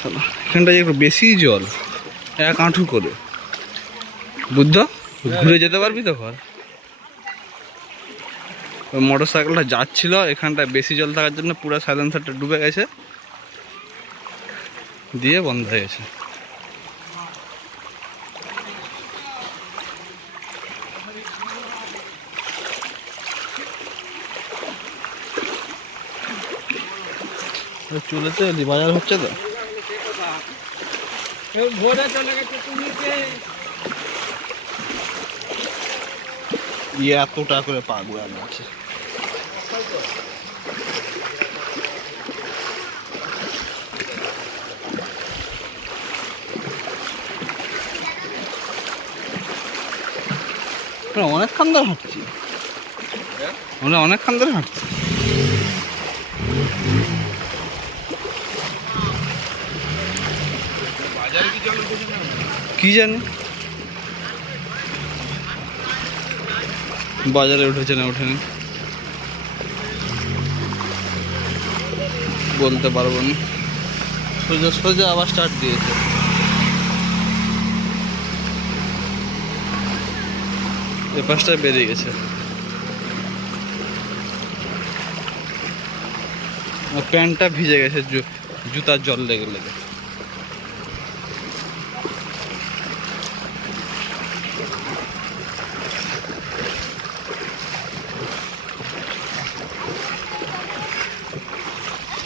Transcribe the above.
চলো। এখানটায় একটু বেশি জল, এক আঁঠু করে। বুদ্ধ, ঘুরে যেতে পারবি তো ঘর? ওই মোটর সাইকেলটা যাচ্ছিল, এখানটায় বেশি জল থাকার জন্য পুরো সাইলেন্সারটা ডুবে গেছে। দিয়ে বন্ধ হয়ে গেছে। চলেছে বাজার হচ্ছে তো ভোরে চলে গেছে তুমি কে ইয়ে এতটা করে পা ঘুরানো আছে। আমরা অনেকক্ষণ ধরে হাঁটছি। আমরা অনেকক্ষণ ধরে হাঁটছি। কি জানি? বাজারে উঠেছে না, ওঠেনি। বলতে পারব না। সোজা সোজা আবার স্টার্ট দিয়েছে। এ পাশটায় বেরিয়ে গেছে। প্যান্টটা ভিজে গেছে জুতার জল লেগে লেগে।